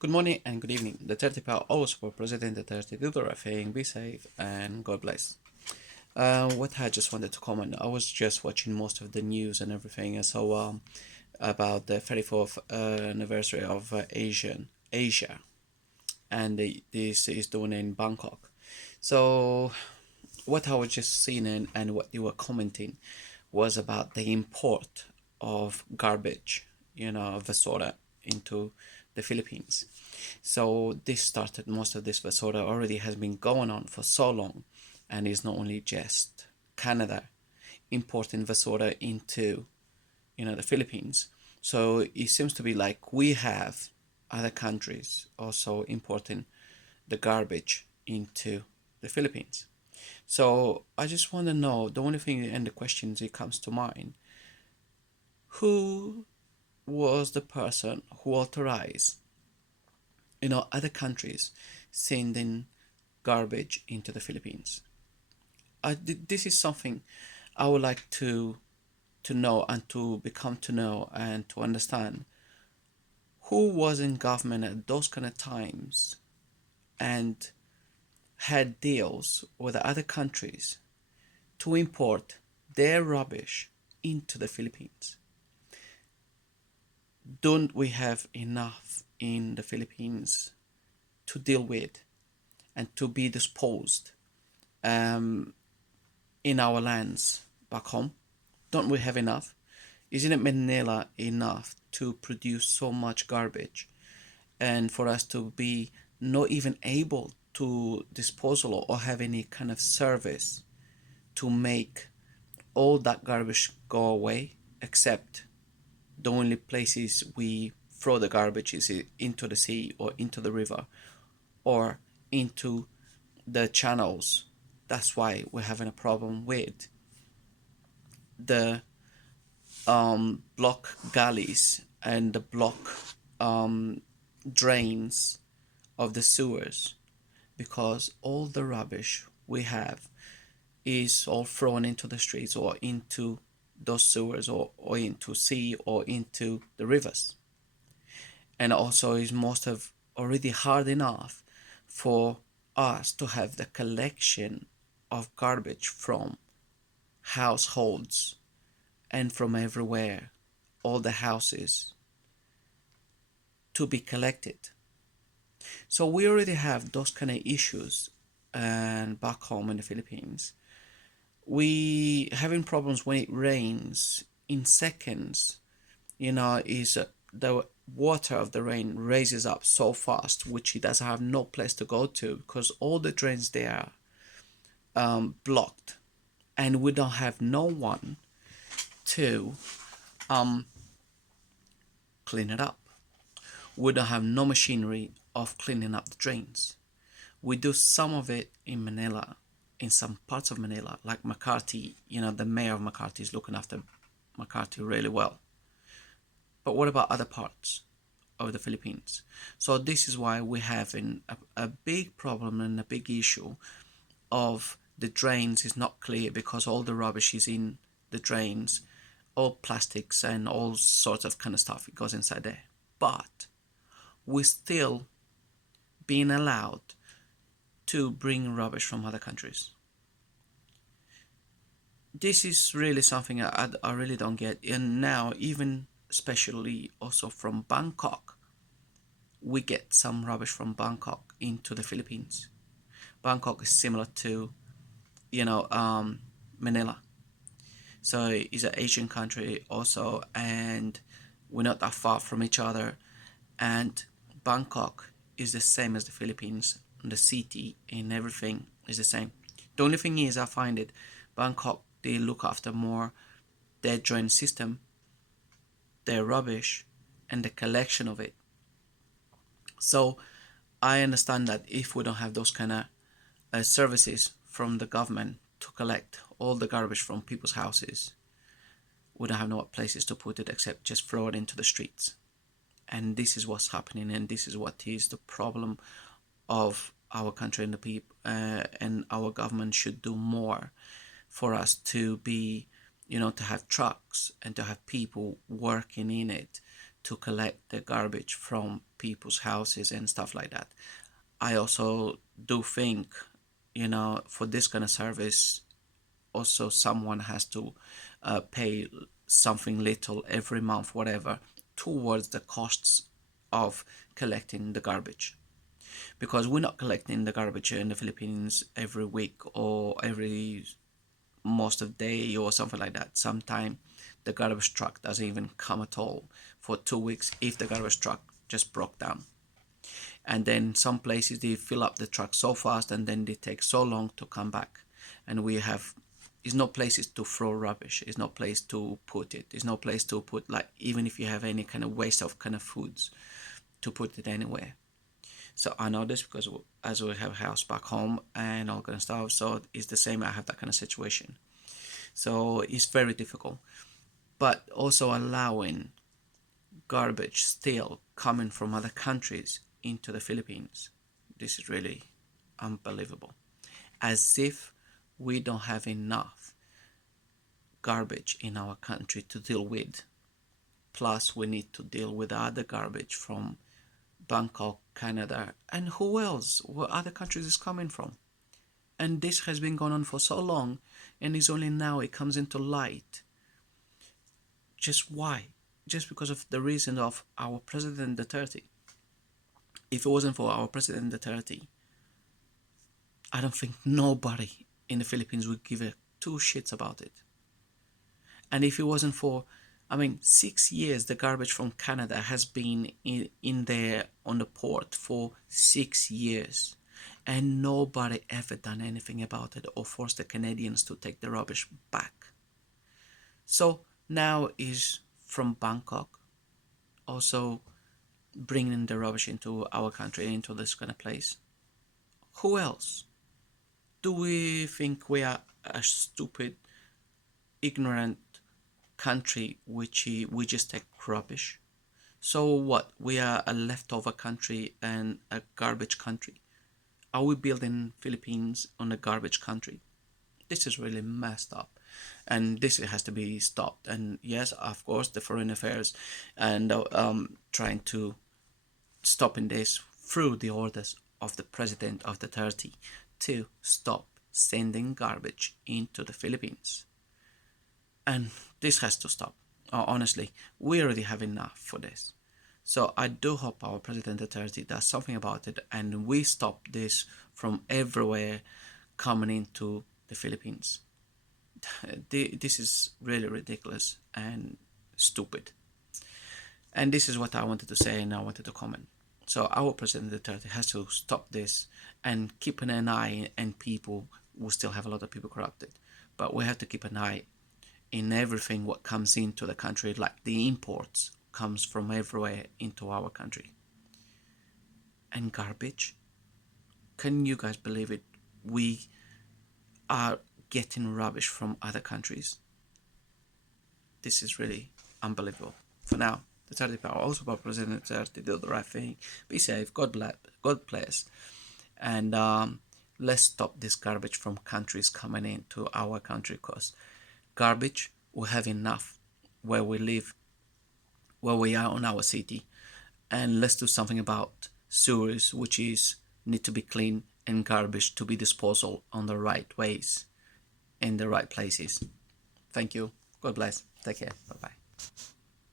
Good morning and good evening. The 30 power hours for President the 30 Dudora saying be safe and God bless. What I just wanted to comment, I was just watching most of the news and everything, and so about the 34th anniversary of Asia, and this is doing in Bangkok. So what I was just seeing and what you were commenting was about the import of garbage, Vasora into the Philippines. So this started, most of this Vasora already has been going on for so long, and it's not only just Canada importing Vasora into, the Philippines. So it seems to be like we have other countries also importing the garbage into the Philippines. So I just want to know, the only thing and the questions that comes to mind, who was the person who authorized, other countries sending garbage into the Philippines? This is something I would like to know and to become to know and to understand who was in government at those kind of times and had deals with the other countries to import their rubbish into the Philippines. Don't we have enough in the Philippines to deal with and to be disposed um, in our lands back home? Don't we have enough? Isn't it Manila enough to produce so much garbage and for us to be not even able to disposal or have any kind of service to make all that garbage go away, except the only places we throw the garbage is into the sea or into the river or into the channels. That's why we're having a problem with the block gullies and the block um, drains of the sewers, because all the rubbish we have is all thrown into the streets or into those sewers or into sea or into the rivers. And also is most of already hard enough for us to have the collection of garbage from households and from everywhere, all the houses, to be collected. So we already have those kind of issues, and back home in the Philippines we having problems when it rains in seconds. Is the water of the rain raises up so fast, which it doesn't have no place to go to because all the drains there are blocked, and we don't have no one to um, clean it up. We don't have no machinery of cleaning up the drains. We do some of it in Manila, in some parts of Manila, like Makati. The mayor of Makati is looking after Makati really well. But what about other parts of the Philippines? So this is why we're having a big problem and a big issue of the drains is not clear because all the rubbish is in the drains, all plastics and all sorts of kind of stuff. It goes inside there. But we're still being allowed to bring rubbish from other countries. This is really something I really don't get. And now, even especially also from Bangkok, we get some rubbish from Bangkok into the Philippines. Bangkok is similar to, Manila. So it's an Asian country also, and we're not that far from each other. And Bangkok is the same as the Philippines. The city and everything is the same. The only thing is, I find it, Bangkok, they look after more their drain system, their rubbish, and the collection of it. So I understand that if we don't have those kind of services from the government to collect all the garbage from people's houses, we don't have no places to put it except just throw it into the streets. And this is what's happening, and this is what is the problem of our country, and the people and our government should do more for us to be, to have trucks and to have people working in it to collect the garbage from people's houses and stuff like that. I also do think, for this kind of service, also someone has to pay something little every month, whatever, towards the costs of collecting the garbage. Because we're not collecting the garbage in the Philippines every week or every most of the day or something like that. Sometimes the garbage truck doesn't even come at all for 2 weeks if the garbage truck just broke down. And then some places they fill up the truck so fast and then they take so long to come back. And we have, there's no places to throw rubbish. There's no place to put it. There's no place to put, like, even if you have any kind of waste of kind of foods, to put it anywhere. So I know this because as we have a house back home and all kind of stuff, so it's the same. I have that kind of situation. So it's very difficult. But also allowing garbage still coming from other countries into the Philippines, this is really unbelievable. As if we don't have enough garbage in our country to deal with. Plus, we need to deal with other garbage from Bangkok, Canada, and who else? What other countries is coming from? And this has been going on for so long, and it's only now it comes into light. Just why? Just because of the reason of our President Duterte. If it wasn't for our President Duterte, I don't think nobody in the Philippines would give a two shits about it. And if it wasn't for, 6 years, the garbage from Canada has been in there on the port for 6 years. And nobody ever done anything about it or forced the Canadians to take the rubbish back. So now is from Bangkok also bringing the rubbish into our country, into this kind of place. Who else? Do we think we are a stupid, ignorant country which we just take rubbish? So what? We are a leftover country and a garbage country. Are we building Philippines on a garbage country? This is really messed up, and this has to be stopped. And yes, of course, the foreign affairs and trying to stopping this through the orders of the president of the 30 to stop sending garbage into the Philippines. And this has to stop. Honestly, we already have enough for this. So I do hope our President Duterte does something about it and we stop this from everywhere coming into the Philippines. This is really ridiculous and stupid. And this is what I wanted to say and I wanted to comment. So our President Duterte has to stop this and keep an eye on people. We still have a lot of people corrupted, but we have to keep an eye in everything what comes into the country, like the imports comes from everywhere into our country. And garbage, can you guys believe it? We are getting rubbish from other countries. This is really unbelievable. For now, the 30 power also about President Duterte do the right thing. Be safe, God bless, and let's stop this garbage from countries coming into our country, because garbage we have enough where we live, where we are on our city, and let's do something about sewers, which is need to be clean, and garbage to be disposal on the right ways in the right places. Thank you. God bless. Take care. Bye bye.